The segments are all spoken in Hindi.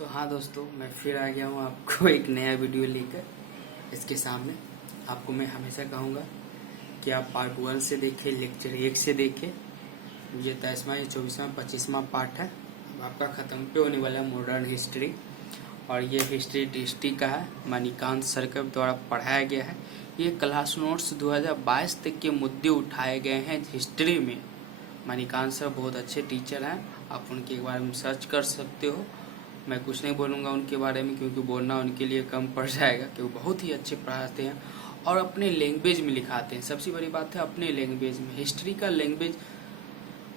तो हाँ दोस्तों, मैं फिर आ गया हूँ आपको एक नया वीडियो लेकर इसके सामने। आपको मैं हमेशा कहूँगा कि आप पार्ट 1 से देखें, लेक्चर 1 से देखें। ये 23वां, 24वां, 25वां पार्ट है। अब आपका ख़त्म पे होने वाला मॉडर्न हिस्ट्री, और ये हिस्ट्री डिस्ट्री का है। मणिकांत सर के द्वारा पढ़ाया गया है। ये क्लास नोट्स 2022 तक के मुद्दे उठाए गए हैं हिस्ट्री में। मणिकांत सर बहुत अच्छे टीचर हैं, आप उनके बारे में सर्च कर सकते हो। मैं कुछ नहीं बोलूँगा उनके बारे में, क्योंकि बोलना उनके लिए कम पड़ जाएगा, क्योंकि बहुत ही अच्छे पढ़ाते हैं और अपने लैंग्वेज में लिखाते हैं। सबसे बड़ी बात है अपने लैंग्वेज में। हिस्ट्री का लैंग्वेज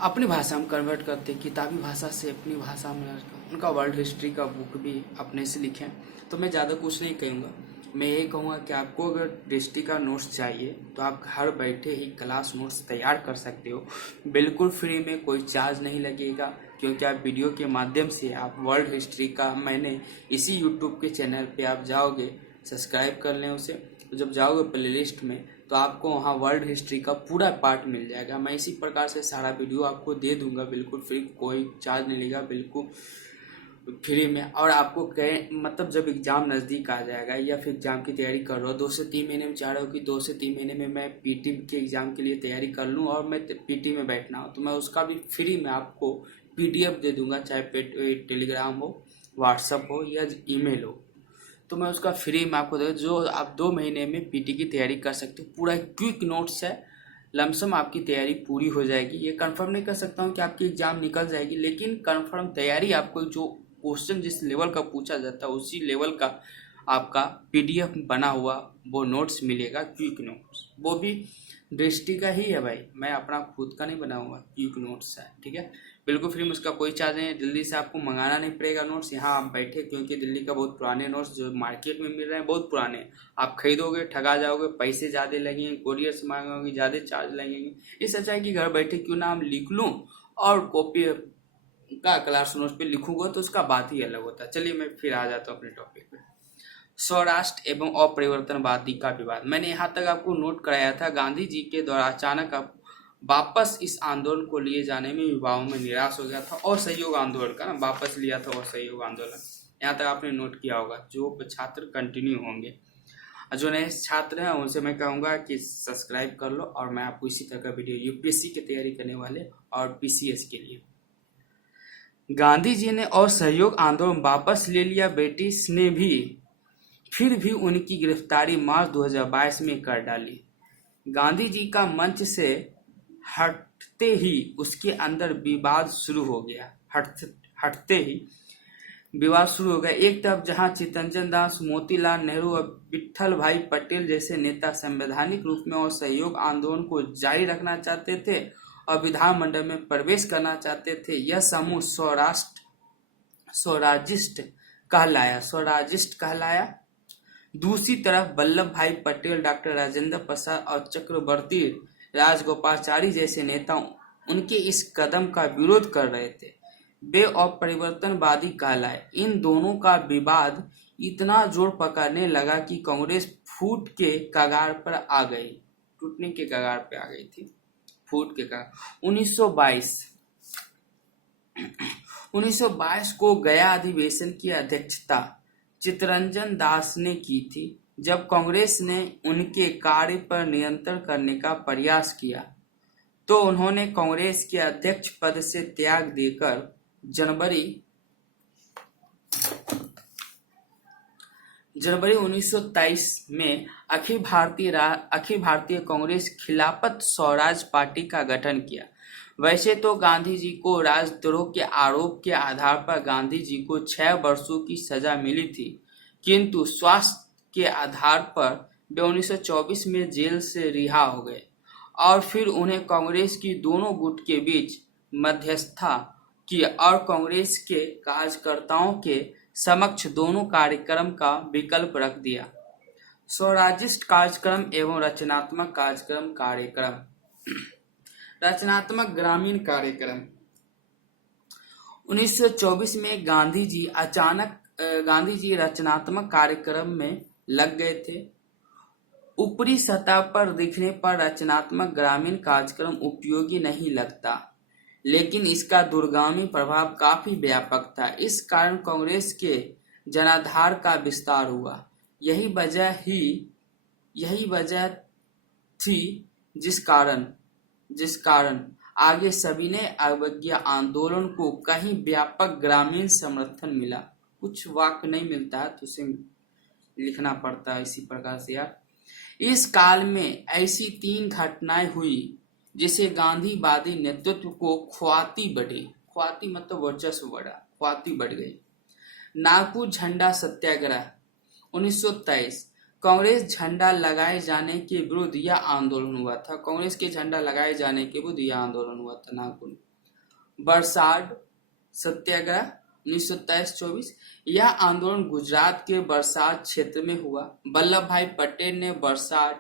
अपनी भाषा में कन्वर्ट करते हैं, किताबी भाषा से अपनी भाषा में। उनका वर्ल्ड हिस्ट्री का बुक भी अपने से लिखे हैं। तो मैं ज़्यादा कुछ नहीं कहूँगा, मैं यही कहूँगा कि आपको अगर हिस्ट्री का नोट्स चाहिए तो आप घर बैठे ही क्लास नोट्स तैयार कर सकते हो, बिल्कुल फ्री में, कोई चार्ज नहीं लगेगा। क्योंकि आप वीडियो के माध्यम से आप वर्ल्ड हिस्ट्री का, मैंने इसी यूट्यूब के चैनल पे आप जाओगे, सब्सक्राइब कर लें उसे, तो जब जाओगे प्लेलिस्ट में तो आपको वहाँ वर्ल्ड हिस्ट्री का पूरा पार्ट मिल जाएगा। मैं इसी प्रकार से सारा वीडियो आपको दे दूंगा, बिल्कुल फ्री, कोई चार्ज नहीं लेगा, बिल्कुल फ्री में। और आपको मतलब जब एग्जाम नज़दीक आ जाएगा या फिर एग्जाम की तैयारी कर रहे हो, 2 से 3 महीने में चाह रहे हो कि 2 से 3 महीने में मैं पीटी के एग्जाम के लिए तैयारी कर लूँ और मैं पीटी में बैठना हो, तो मैं उसका भी फ्री में आपको पीडीएफ दे दूंगा, चाहे टेलीग्राम हो, व्हाट्सअप हो या ईमेल हो, तो मैं उसका फ्री में आपको दूंगा, जो आप 2 महीने में पीटी की तैयारी कर सकते हो। पूरा क्विक नोट्स है, लमसम आपकी तैयारी पूरी हो जाएगी। ये कंफर्म नहीं कर सकता हूँ कि आपकी एग्जाम निकल जाएगी, लेकिन कंफर्म तैयारी, आपको जो क्वेश्चन जिस लेवल का पूछा जाता है उसी लेवल का आपका पीडीएफ बना हुआ वो नोट्स मिलेगा, क्विक नोट्स। वो भी दृष्टि का ही है भाई, मैं अपना खुद का नहीं बनाऊंगा, क्विक नोट्स है, ठीक है, बिल्कुल फ्री में। उसका कोई चार्ज नहीं है। दिल्ली से आपको मंगाना नहीं पड़ेगा नोट्स, यहाँ आप बैठे, क्योंकि दिल्ली का बहुत पुराने नोट्स जो मार्केट में मिल रहे हैं बहुत पुराने, आप खरीदोगे ठगा जाओगे, पैसे ज़्यादा लगेंगे, कोरियर से मांगोगे ज़्यादा चार्ज लगेंगे। इससे अच्छा है कि घर बैठे क्यों ना हम लिख लूँ, और कॉपी का क्लास नोट्स पे लिखूंगा तो उसका बात ही अलग होता है। चलिए मैं फिर आ जाता हूँ अपने टॉपिक पे। स्वराष्ट्र एवं अपरिवर्तनवादी का विवाद। मैंने यहाँ तक आपको नोट कराया था, गांधी जी के द्वारा अचानक वापस इस आंदोलन को लिए जाने में युवाओं में निराश हो गया था, और सहयोग आंदोलन का ना वापस लिया था, और सहयोग आंदोलन यहाँ तक आपने नोट किया होगा। जो छात्र कंटिन्यू होंगे, जो नए छात्र हैं उनसे मैं कहूँगा कि सब्सक्राइब कर लो, और मैं आपको इसी तरह का वीडियो यूपीएससी की तैयारी करने वाले और पीसीएस के लिए। गांधी जी ने और सहयोग आंदोलन वापस ले लिया, ब्रिटिश ने भी फिर भी उनकी गिरफ्तारी मार्च 2022 में कर डाली। गांधी जी का मंच से हटते ही उसके अंदर विवाद शुरू हो गया। हटते ही विवाद शुरू हो गया। एक तरफ जहां चित्तरंजन दास, मोतीलाल नेहरू और विट्ठल भाई पटेल जैसे नेता संवैधानिक रूप में और सहयोग आंदोलन को जारी रखना चाहते थे और विधानमंडल में प्रवेश करना चाहते थे, यह समूह स्वराजिस्ट कहलाया। दूसरी तरफ वल्लभ भाई पटेल, डॉक्टर राजेंद्र प्रसाद और चक्रवर्ती राजगोपालाचारी जैसे नेता उनके इस कदम का विरोध कर रहे थे। वे अपरिवर्तनवादी कहलाए। इन दोनों का विवाद इतना जोर पकड़ने लगा कि कांग्रेस फूट के कगार पर आ गई, टूटने के कगार पर आ गई थी, फूट के कगार। 1922 को गया अधिवेशन की अध्यक्षता चित्तरंजन दास ने की थी। जब कांग्रेस ने उनके कार्य पर नियंत्रण करने का प्रयास किया तो उन्होंने कांग्रेस के अध्यक्ष पद से त्याग देकर जनवरी 1923 में अखिल भारतीय कांग्रेस खिलाफत स्वराज पार्टी का गठन किया। वैसे तो गांधी जी को राजद्रोह के आरोप के आधार पर गांधी जी को 6 वर्षों की सजा मिली थी, किंतु स्वास्थ्य के आधार पर वे 1924 में जेल से रिहा हो गए और फिर उन्हें कांग्रेस की दोनों गुट के बीच मध्यस्थता की और कांग्रेस के कार्यकर्ताओं के समक्ष दोनों कार्यक्रम का विकल्प रख दिया। स्वराजिस्ट कार्यक्रम एवं रचनात्मक कार्यक्रम। रचनात्मक ग्रामीण कार्यक्रम। 1924 में गांधी जी रचनात्मक कार्यक्रम में लग गए थे। ऊपरी सतह पर दिखने पर रचनात्मक ग्रामीण कार्यक्रम उपयोगी नहीं लगता, लेकिन इसका दूरगामी प्रभाव काफी व्यापक था। इस कारण कांग्रेस के जनाधार का विस्तार हुआ। यही वजह थी जिस कारण आगे सविनय अवज्ञा आंदोलन को कहीं व्यापक ग्रामीण समर्थन मिला। कुछ वाक्य नहीं मिलता है तो उसे लिखना पड़ता है इसी प्रकार से यार। इस काल में ऐसी 3 घटनाएं हुई जिसे गांधीवादी नेतृत्व को ख्वाती मतलब वर्चस्व बढ़ा, ख्वाती बढ़ गई। नागपुर झंडा सत्याग्रह 1923। कांग्रेस झंडा लगाए जाने के विरुद्ध यह आंदोलन हुआ था। कांग्रेस के झंडा लगाए जाने के विरुद्ध यह आंदोलन हुआ था नागपुर में। बरसाड सत्याग्रह 1923-24। यह आंदोलन गुजरात के बरसाड क्षेत्र में हुआ। वल्लभ भाई पटेल ने बरसाड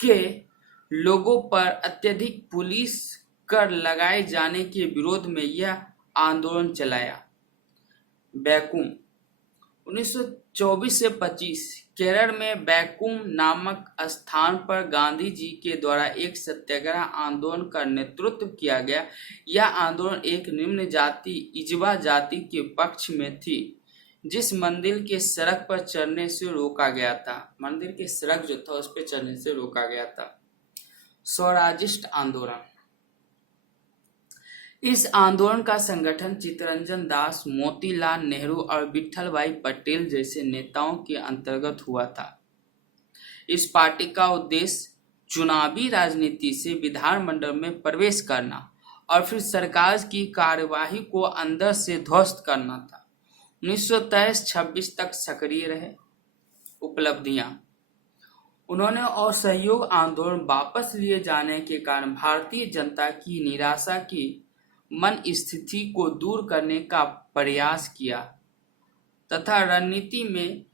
के लोगों पर अत्यधिक पुलिस कर लगाए जाने के विरोध में यह आंदोलन चलाया। बैकुम 1924 से 25। केरल में बैकुम नामक स्थान पर गांधी जी के द्वारा एक सत्याग्रह आंदोलन का नेतृत्व किया गया। यह आंदोलन एक निम्न जाति इजवा जाति के पक्ष में थी, जिस मंदिर के सड़क पर चढ़ने से रोका गया था। मंदिर के सड़क जो था उस पर चढ़ने से रोका गया था। स्वराजिस्ट आंदोलन। इस आंदोलन का संगठन चित्तरंजन दास, मोतीलाल नेहरू और विठल भाई पटेल जैसे नेताओं के अंतर्गत हुआ था। इस पार्टी का उद्देश्य चुनावी राजनीति से विधानमंडल में प्रवेश करना और फिर सरकार की कार्यवाही को अंदर से ध्वस्त करना था। 1923-26 तक सक्रिय रहे। उपलब्धियां। उन्होंने असहयोग आंदोलन वापस लिए जाने के कारण भारतीय जनता की निराशा की मन स्थिति को दूर करने का प्रयास किया तथा रणनीति में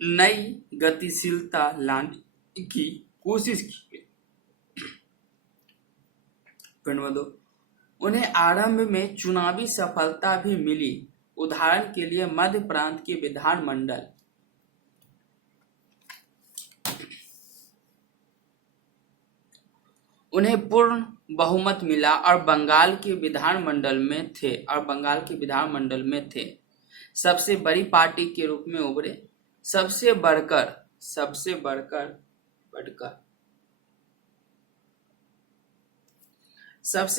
नई गतिशीलता लाने की कोशिश की। उन्हें आरंभ में चुनावी सफलता भी मिली। उदाहरण के लिए मध्य प्रांत के विधानमंडल उन्हें पूर्ण बहुमत मिला और बंगाल के विधानमंडल में थे सबसे बड़ी पार्टी के रूप में उभरे। सबसे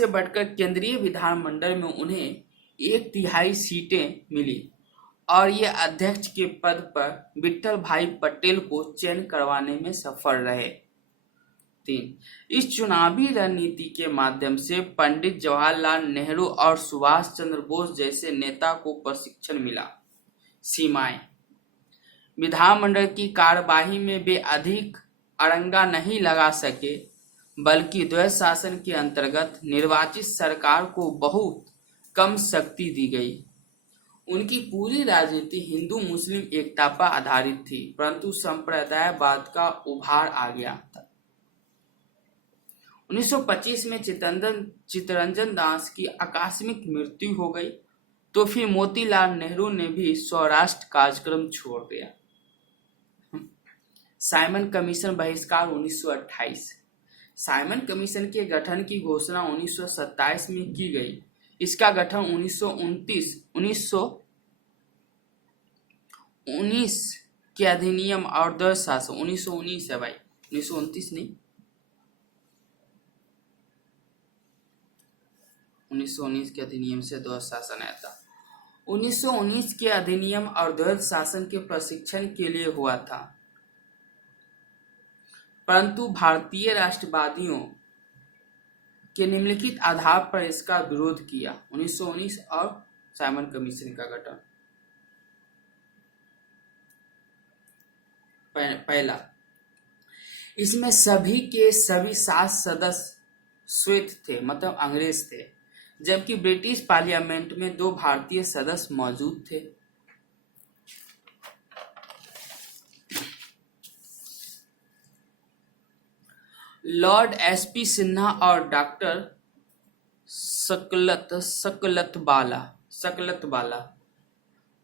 बढ़कर केंद्रीय विधानमंडल में उन्हें 1/3 सीटें मिली और ये अध्यक्ष के पद पर विठल भाई पटेल को चयन करवाने में सफल रहे। 3. इस चुनावी रणनीति के माध्यम से पंडित जवाहरलाल नेहरू और सुभाष चंद्र बोस जैसे नेता को प्रशिक्षण मिला। सीमाएं। विधानमंडल की कार्यवाही में वे अधिक अड़ंगा नहीं लगा सके, बल्कि द्वैध शासन के अंतर्गत निर्वाचित सरकार को बहुत कम शक्ति दी गई। उनकी पूरी राजनीति हिंदू मुस्लिम एकता पर आधारित थी, परंतु संप्रदायवाद का उभार आ गया था। 1925 में चित्तरंजन दास की आकस्मिक मृत्यु हो गई तो फिर मोतीलाल नेहरू ने भी स्वराष्ट्र कार्यक्रम छोड़ दिया। साइमन कमीशन बहिष्कार 1928। साइमन कमीशन के गठन की घोषणा 1927 में की गई। इसका गठन 1919 के अधिनियम और द्वैध शासन 1919 है भाई, 1929 नहीं, 1919 के अधिनियम से द्वैध शासन आया था। 1919 के अधिनियम और द्वैध शासन के प्रशिक्षण के लिए हुआ था, परंतु भारतीय राष्ट्रवादियों के निम्नलिखित आधार पर इसका विरोध किया। 1919 और साइमन कमीशन का गठन। पहला, इसमें सभी के सभी 7 सदस्य श्वेत थे, मतलब अंग्रेज थे, जबकि ब्रिटिश पार्लियामेंट में 2 भारतीय सदस्य मौजूद थे। लॉर्ड एसपी सिन्हा और doctor Saklatwala,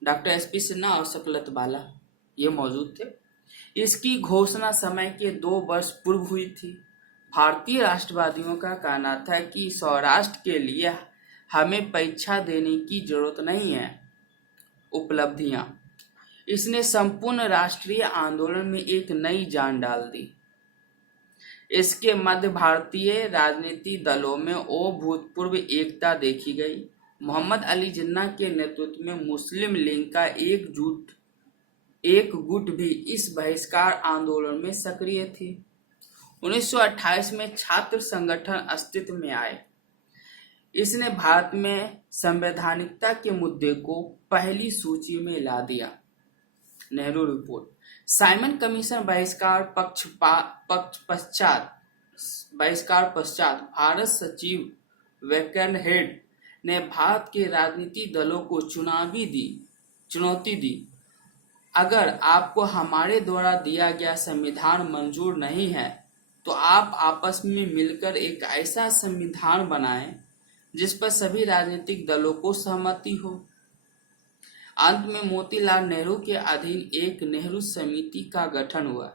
doctor SP Sinha और सकलतवाला ये मौजूद थे। इसकी घोषणा समय के 2 वर्ष पूर्व हुई थी। भारतीय राष्ट्रवादियों का कहना था कि स्वराष्ट्र के लिए हमें परीक्षा देने की जरूरत नहीं है। उपलब्धियां: इसने संपूर्ण राष्ट्रीय आंदोलन में एक नई जान डाल दी। इसके मध्य भारतीय राजनीतिक दलों में अभूतपूर्व एकता देखी गई। मोहम्मद अली जिन्ना के नेतृत्व में मुस्लिम लीग का एक गुट भी इस बहिष्कार आंदोलन में सक्रिय थी। 1928 में छात्र संगठन अस्तित्व में आए। इसने भारत में संवैधानिकता के मुद्दे को पहली सूची में ला दिया। नेहरू रिपोर्ट: साइमन कमीशन बहिष्कार पश्चात भारत सचिव वेकनहेड ने भारत के राजनीतिक दलों को चुनौती दी। अगर आपको हमारे द्वारा दिया गया संविधान मंजूर नहीं है तो आप आपस में मिलकर एक ऐसा संविधान बनाएं जिस पर सभी राजनीतिक दलों को सहमति हो। अंत में मोतीलाल नेहरू के अधीन एक नेहरू समिति का गठन हुआ,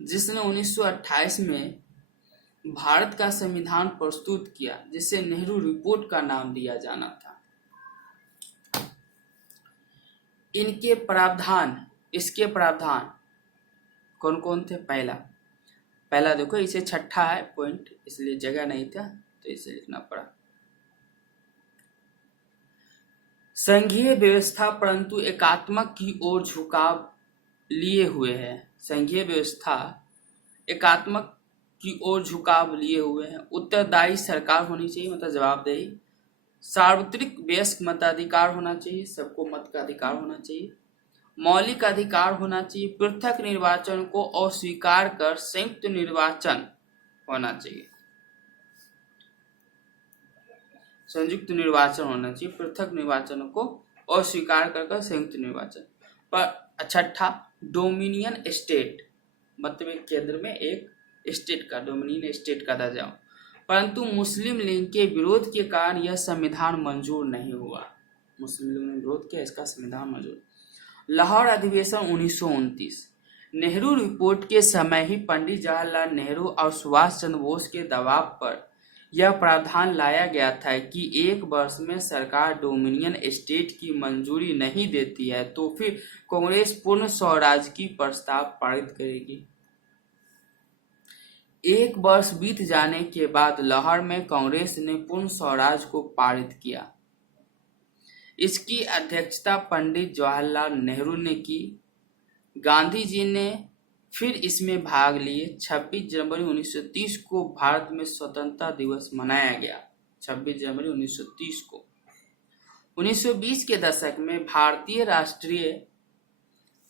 जिसने 1928 में भारत का संविधान प्रस्तुत किया, जिसे नेहरू रिपोर्ट का नाम दिया जाना था। इसके प्रावधान कौन कौन थे? पहला देखो, इसे छठा है पॉइंट, इसलिए जगह नहीं था तो इसे लिखना पड़ा। संघीय व्यवस्था परंतु एकात्मक की ओर झुकाव लिए हुए है। संघीय व्यवस्था एकात्मक की ओर झुकाव लिए हुए हैं। उत्तरदायी सरकार होनी चाहिए, मतलब जवाबदेही। सार्वत्रिक वयस्क मताधिकार होना चाहिए, सबको मत का अधिकार होना चाहिए। मौलिक अधिकार होना चाहिए। पृथक निर्वाचन को अस्वीकार कर संयुक्त निर्वाचन होना चाहिए। संयुक्त निर्वाचन होना चाहिए, पृथक निर्वाचन को अस्वीकार कर संयुक्त निर्वाचन। पर छठा, डोमिनियन स्टेट, मतलब एक केंद्र में एक स्टेट का, डोमिनियन स्टेट का दर्जा। परंतु मुस्लिम लीग के विरोध के कारण यह संविधान मंजूर नहीं हुआ। मुस्लिम लीग ने विरोध किया, इसका संविधान मंजूर। लाहौर अधिवेशन 1929। नेहरू रिपोर्ट के समय ही पंडित जवाहरलाल नेहरू और सुभाष चंद्र बोस के दबाव पर यह प्रावधान लाया गया था कि 1 वर्ष में सरकार डोमिनियन स्टेट की मंजूरी नहीं देती है तो फिर कांग्रेस पूर्ण स्वराज की प्रस्ताव पारित करेगी। 1 वर्ष बीत जाने के बाद लाहौर में कांग्रेस ने पूर्ण स्वराज को पारित किया। इसकी अध्यक्षता पंडित जवाहरलाल नेहरू ने की। गांधी जी ने फिर इसमें भाग लिए। 26 जनवरी 1930 को भारत में स्वतंत्रता दिवस मनाया गया। 26 जनवरी 1930 को। 1920 के दशक में भारतीय राष्ट्रीय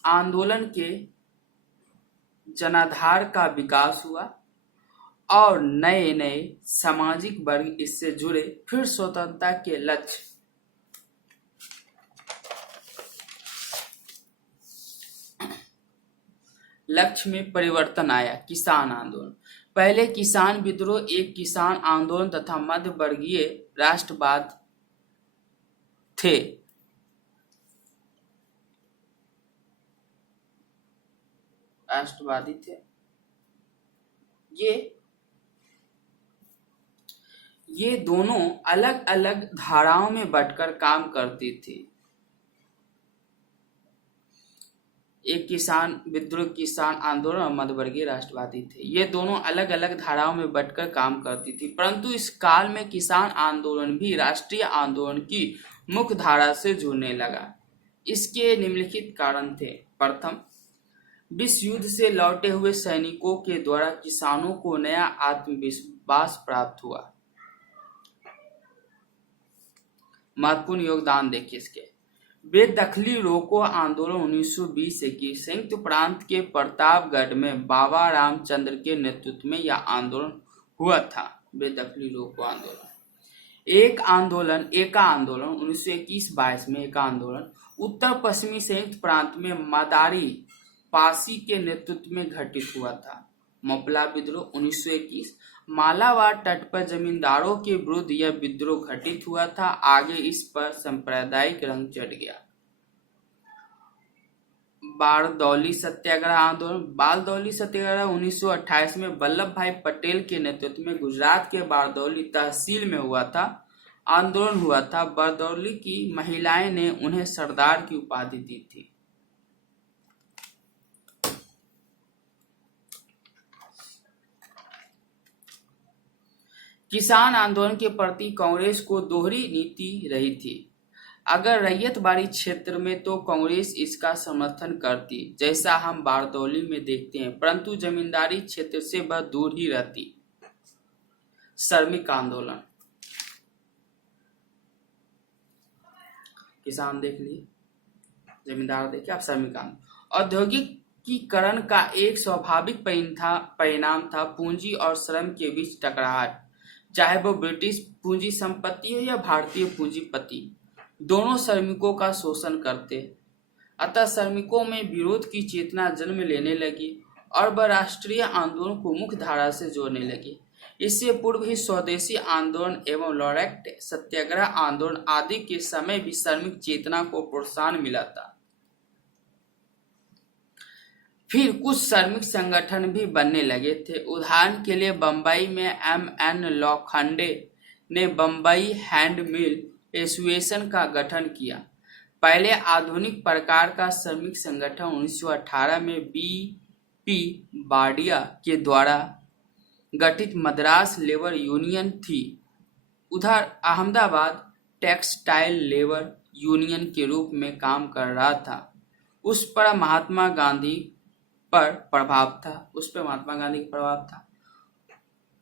आंदोलन के जनाधार का विकास हुआ और नए नए सामाजिक वर्ग इससे जुड़े। फिर स्वतंत्रता के लक्ष्य में परिवर्तन आया। किसान आंदोलन। पहले किसान विद्रोह एक किसान आंदोलन तथा मध्य वर्गीय राष्ट्रवादी थे। ये दोनों अलग अलग धाराओं में बंटकर काम करती थी। एक किसान विद्रोह किसान आंदोलन और मध्यवर्गीय राष्ट्रवादी थे। ये दोनों अलग अलग धाराओं में बंटकर काम करती थी, परंतु इस काल में किसान आंदोलन भी राष्ट्रीय आंदोलन की मुख्य धारा से जुड़ने लगा। इसके निम्नलिखित कारण थे। प्रथम, विश्व युद्ध से लौटे हुए सैनिकों के द्वारा किसानों को नया आत्मविश्वास प्राप्त हुआ। महत्वपूर्ण योगदान देखिए इसके। बेदखली रोको आंदोलन 1920 की संयुक्त प्रांत के प्रतापगढ़ में बाबा रामचंद्र के नेतृत्व में यह आंदोलन हुआ था। बेदखली रोको आंदोलन। एका आंदोलन 1921-22 में एका आंदोलन उत्तर पश्चिमी संयुक्त प्रांत में मदारी पासी के नेतृत्व में घटित हुआ था। मपला विद्रोह 1921 मालाबार तट पर जमींदारों के विरुद्ध यह विद्रोह घटित हुआ था। आगे इस पर सांप्रदायिक रंग चढ़ गया। बारदौली सत्याग्रह आंदोलन। बारदौली सत्याग्रह 1928 में वल्लभ भाई पटेल के नेतृत्व में गुजरात के बारदौली तहसील में हुआ था, आंदोलन हुआ था। बारदौली की महिलाएं ने उन्हें सरदार की उपाधि दी थी। किसान आंदोलन के प्रति कांग्रेस को दोहरी नीति रही थी। अगर रैयतबाड़ी क्षेत्र में तो कांग्रेस इसका समर्थन करती, जैसा हम बारदौली में देखते हैं, परंतु जमींदारी क्षेत्र से वह दूर ही रहती। श्रमिक आंदोलन, किसान देख लिए, जमींदार देखिए आप, श्रमिक आंदोलन। औद्योगिकीकरण का एक स्वाभाविक परिणाम था पूंजी और श्रम के बीच टकराहट, चाहे वो ब्रिटिश पूंजी संपत्ति हो या भारतीय पूंजीपति, दोनों श्रमिकों का शोषण करते। अतः श्रमिकों में विरोध की चेतना जन्म लेने लगी और वह राष्ट्रीय आंदोलन को मुख्य धारा से जोड़ने लगी। इससे पूर्व ही स्वदेशी आंदोलन एवं लॉरेट सत्याग्रह आंदोलन आदि के समय भी श्रमिक चेतना को प्रोत्साहन मिला था। फिर कुछ श्रमिक संगठन भी बनने लगे थे। उदाहरण के लिए बंबई में M.N. लोखंडे ने बंबई हैंड मिल एसोसिएशन का गठन किया। पहले आधुनिक प्रकार का श्रमिक संगठन 1918 में B.P. बाडिया के द्वारा गठित मद्रास लेबर यूनियन थी। उधर अहमदाबाद टेक्सटाइल लेबर यूनियन के रूप में काम कर रहा था। उस पर महात्मा गांधी का प्रभाव था।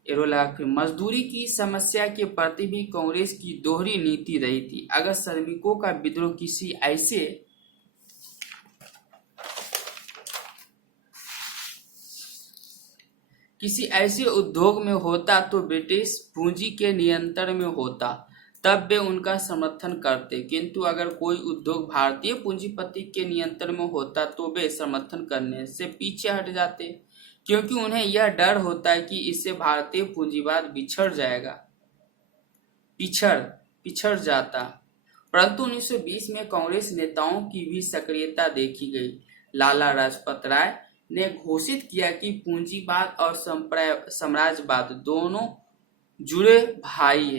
एरो लगा। फिर मजदूरी की समस्या के प्रति भी कांग्रेस की दोहरी नीति रही थी। अगर श्रमिकों का विद्रोह किसी ऐसे उद्योग में होता तो ब्रिटिश पूंजी के नियंत्रण में होता, तब वे उनका समर्थन करते, किंतु अगर कोई उद्योग भारतीय पूंजीपति के नियंत्रण में होता तो वे समर्थन करने से पीछे हट जाते, क्योंकि उन्हें यह डर होता है कि इससे भारतीय पूंजीवाद पिछड़ जाता। परंतु 1920 में कांग्रेस नेताओं की भी सक्रियता देखी गई। लाला लाजपत राय ने घोषित किया कि पूंजीवाद और साम्राज्यवाद दोनों जुड़वे भाई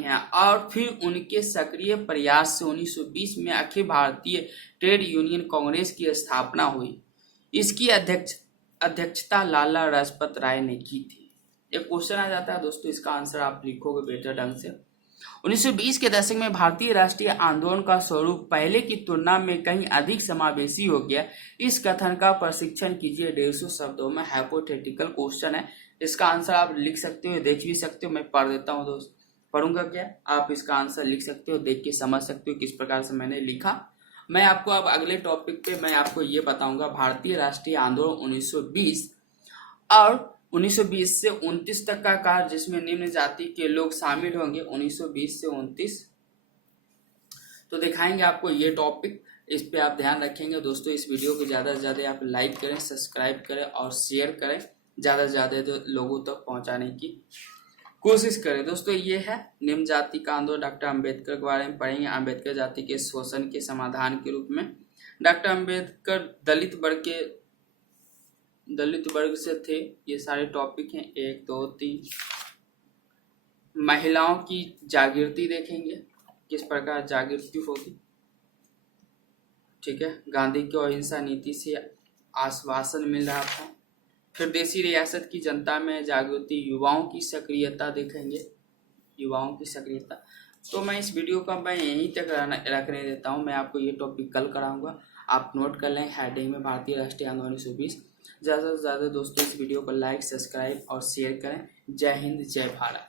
हैं। और फिर उनके सक्रिय प्रयास से 1920 में अखिल भारतीय ट्रेड यूनियन कांग्रेस की स्थापना हुई। इसकी अध्यक्षता लाला लाजपत राय ने की थी। एक क्वेश्चन आ जाता है दोस्तों, इसका आंसर आप लिखोगे बेटर ढंग से। 1920 के दशक में भारतीय राष्ट्रीय आंदोलन का स्वरूप पहले की तुलना में कहीं अधिक समावेशी हो गया। इस कथन का परीक्षण कीजिए 150 शब्दों में। हाइपोथेटिकल क्वेश्चन है, इसका आंसर आप लिख सकते हो, देख भी सकते हो। मैं पढ़ देता हूँ दोस्त, पढ़ूंगा क्या, आप इसका आंसर लिख सकते हो, देख के समझ सकते हो किस प्रकार से मैंने लिखा। मैं आपको अब अगले टॉपिक पे मैं आपको ये बताऊंगा भारतीय राष्ट्रीय आंदोलन 1920 और 1920 से 29 तक का कार्य, जिसमें निम्न जाति के लोग शामिल होंगे। 1920 से 29 तो दिखाएंगे आपको ये टॉपिक, इस पे आप ध्यान रखेंगे दोस्तों। इस वीडियो को ज़्यादा से ज़्यादा आप लाइक करें, सब्सक्राइब करें और शेयर करें, ज़्यादा से ज़्यादा लोगों तक पहुंचाने की कोशिश करें दोस्तों। ये है निम्न जाति का आंदोलन। डॉक्टर अम्बेडकर के बारे में पढ़ेंगे, अम्बेडकर जाति के शोषण के समाधान के रूप में। डॉक्टर अम्बेडकर दलित वर्ग से थे। ये सारे टॉपिक हैं, 1 2 3। महिलाओं की जागृति देखेंगे, किस प्रकार जागृति होगी, ठीक है। गांधी की अहिंसा नीति से आश्वासन मिल रहा था। फिर देशी रियासत की जनता में जागृति, युवाओं की सक्रियता देखेंगे, युवाओं की सक्रियता। तो मैं इस वीडियो का मैं यहीं तक रखने देता हूँ। मैं आपको ये टॉपिक कल कराऊंगा, आप नोट कर लें। हेडिंग में भारतीय राष्ट्रीय आंदोलन 1920। ज़्यादा से ज़्यादा दोस्तों इस वीडियो को लाइक, सब्सक्राइब और शेयर करें। जय हिंद, जय भारत।